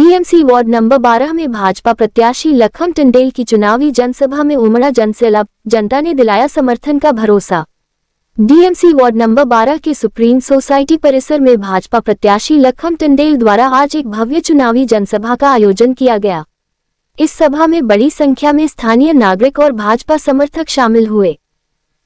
TMC ward number 12 में भाजपा प्रत्याशी लखन टंडेल की चुनावी जनसभा में उमड़ा जनसैलाब, जनता ने दिलाया समर्थन का भरोसा। डीएमसी वार्ड नंबर 12 के सुप्रीम सोसाइटी परिसर में भाजपा प्रत्याशी लखन टंडेल द्वारा आज एक भव्य चुनावी जनसभा का आयोजन किया गया। इस सभा में बड़ी संख्या में स्थानीय नागरिक और भाजपा समर्थक शामिल हुए।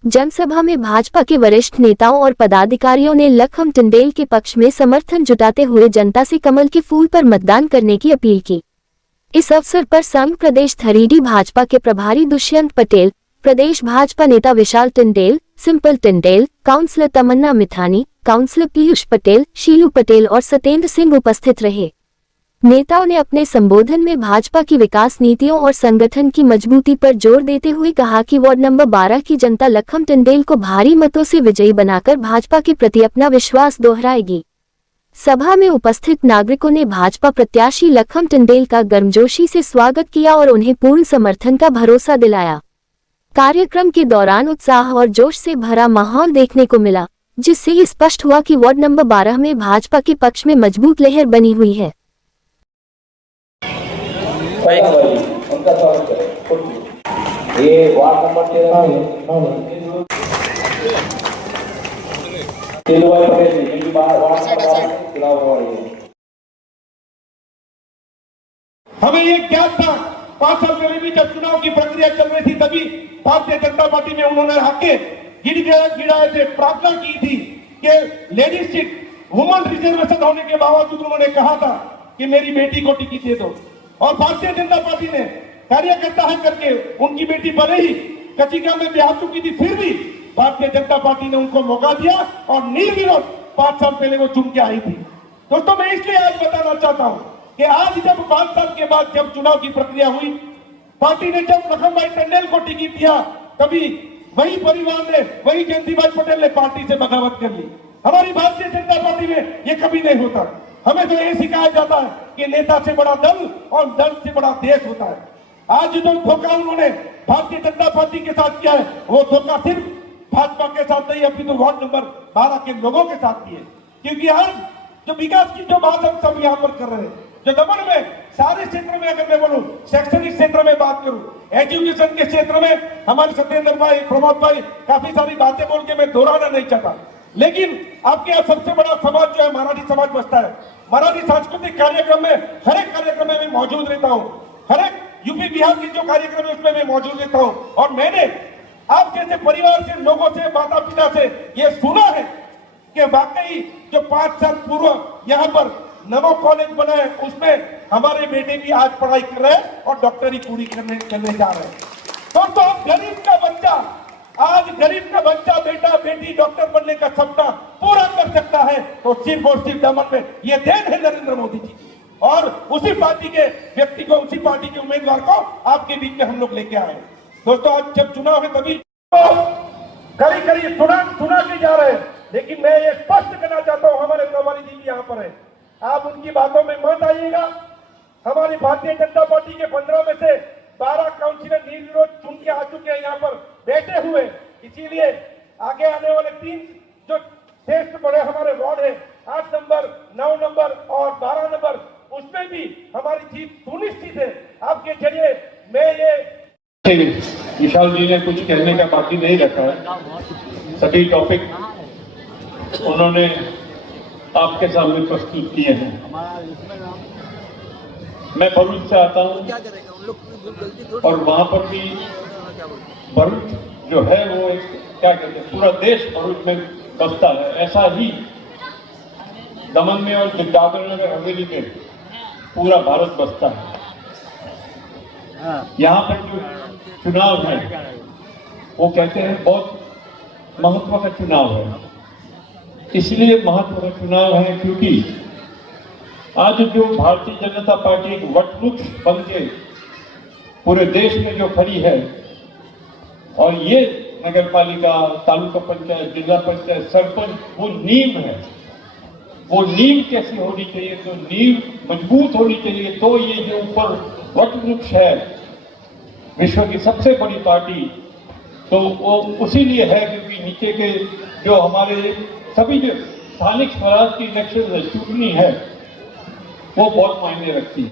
जनसभा में भाजपा के वरिष्ठ नेताओं और पदाधिकारियों ने लखन टंडेल के पक्ष में समर्थन जुटाते हुए जनता से कमल के फूल पर मतदान करने की अपील की। इस अवसर पर संघ प्रदेश थरीडी भाजपा के प्रभारी दुष्यंत पटेल, प्रदेश भाजपा नेता विशाल टंडेल, सिंपल टंडेल, काउंसलर तमन्ना मिथानी, काउंसलर पीयूष पटेल, शीलू पटेल और सतेंद्र सिंह उपस्थित रहे। नेताओं ने अपने संबोधन में भाजपा की विकास नीतियों और संगठन की मजबूती पर जोर देते हुए कहा कि वार्ड नंबर 12 की जनता लखन टंडेल को भारी मतों से विजयी बनाकर भाजपा के प्रति अपना विश्वास दोहराएगी। सभा में उपस्थित नागरिकों ने भाजपा प्रत्याशी लखन टंडेल का गर्मजोशी से स्वागत किया और उन्हें पूर्ण समर्थन का भरोसा दिलाया। कार्यक्रम के दौरान उत्साह और जोश से भरा माहौल देखने को मिला, जिससे ये स्पष्ट हुआ कि वार्ड नंबर 12 में भाजपा के पक्ष में मजबूत लहर बनी हुई है। ये वार्ड नंबर 13 हमें ये ज्ञात था 5 साल पहले भी जब चुनाव की प्रक्रिया चल रही थी, तभी भारतीय जनता पार्टी में उन्होंने हक गिड़ाए थे, प्रार्थना की थी कि लेडीज सीट वुमन रिजर्वेशन होने के बावजूद उन्होंने कहा था कि मेरी बेटी को टिकट दे दो। और भारतीय जनता पार्टी ने कार्यकर्ता है करके उनकी बेटी भले ही कचिका में ब्याह चुकी थी, फिर भी भारतीय जनता पार्टी ने उनको मौका दिया और निर्विरोध 5 साल पहले वो चुन के आई थी। दोस्तों, मैं इसलिए आज बताना चाहता हूं कि आज जब 5 साल के बाद जब चुनाव की प्रक्रिया हुई, पार्टी ने जब लखन भाई टंडेल को टिकट दिया, तभी वही परिवार ने, वही जयंती भाई पटेल ने पार्टी से बगावत कर ली। हमारी भारतीय जनता पार्टी में ये कभी नहीं होता। हमें तो ये सिखाया जाता है कि नेता से बड़ा दल और दल से बड़ा देश होता है। आज जो धोखा उन्होंने भारतीय जनता पार्टी के साथ किया है, वो धोखा सिर्फ भाजपा के साथ नहीं, अभी तो वार्ड नंबर 12 के लोगों के साथ भी है। क्योंकि आज जो विकास की जो बात हम सब यहाँ पर कर रहे हैं, जो दमन में सारे क्षेत्र में अगर मैं बोलूं, शैक्षणिक क्षेत्र में बात करूं, एजुकेशन के क्षेत्र में हमारे सत्येंद्र भाई, प्रमोद भाई काफी सारी बातें बोल के मैं दोहराना नहीं चाहता, लेकिन आपके यहाँ सबसे बड़ा समाज जो है मराठी समाज बसता है। मराठी सांस्कृतिक कार्यक्रम में, हर एक कार्यक्रम में मैं मौजूद रहता हूँ, हर एक यूपी बिहार की जो कार्यक्रम है उसमें मैं मौजूद रहता हूँ। और मैंने आप जैसे परिवार से, लोगों से, माता पिता से ये सुना है कि वाकई जो 5 साल पूर्व यहाँ पर नमो कॉलेज बना है, उसमें हमारे बेटे भी आज पढ़ाई कर रहे हैं और डॉक्टरी पूरी करने जा रहे हैं। तो गरीब का बच्चा, आज गरीब का बच्चा, बेटा बेटी डॉक्टर बनने का सपना पूरा कर सकता है, तो सिर्फ और सिर्फ दमन में ये देन है नरेंद्र मोदी जी और उसी पार्टी के व्यक्ति को, उसी पार्टी के उम्मीदवार को आपके बीच में हम लोग लेके आए। दोस्तों, आज जब चुनाव है तभी करीब सुना के जा रहे हैं, लेकिन मैं ये स्पष्ट करना चाहता हूँ, हमारे प्रभारी जी भी यहाँ पर है, आप उनकी बातों में मत आइएगा। हमारी भारतीय जनता पार्टी के 15 में से 12 काउंसिलर निर्विरोध चुन के आ चुके हैं, यहाँ पर बैठे हुए। इसीलिए आगे आने वाले 3 जो श्रेष्ठ बड़े हमारे वार्ड है, 8 नंबर, 9 नंबर और 12 नंबर, उसमें भी हमारी जीत सुनिश्चित है। आपके जरिए मैं ये विशाल जी ने कुछ कहने का बाकी नहीं रखा है, सभी टॉपिक उन्होंने आपके सामने प्रस्तुत किए हैं। मैं भरूच से आता हूं और वहां पर भी भरूच जो है वो एक क्या कहते हैं, पूरा देश भरूच में बसता है। ऐसा ही दमन में और दादर नगर हवेली में पूरा भारत बसता है। यहाँ पर जो चुनाव है वो कहते हैं बहुत महत्व का चुनाव है। इसलिए महत्व का चुनाव है क्योंकि आज जो भारतीय जनता पार्टी एक वटवृक्ष बन के पूरे देश में जो खड़ी है, और ये नगर पालिका, तालुका पंचायत, जिला पंचायत, सरपंच, वो नींव है। वो नींव कैसी होनी चाहिए, तो नींव मजबूत होनी चाहिए। तो ये जो ऊपर वटवृक्ष है, विश्व की सबसे बड़ी पार्टी, तो वो उसी लिए है क्योंकि नीचे के जो हमारे सभी जो स्थानिक स्वराज की इलेक्शन चुननी है, वो बहुत मायने रखती है।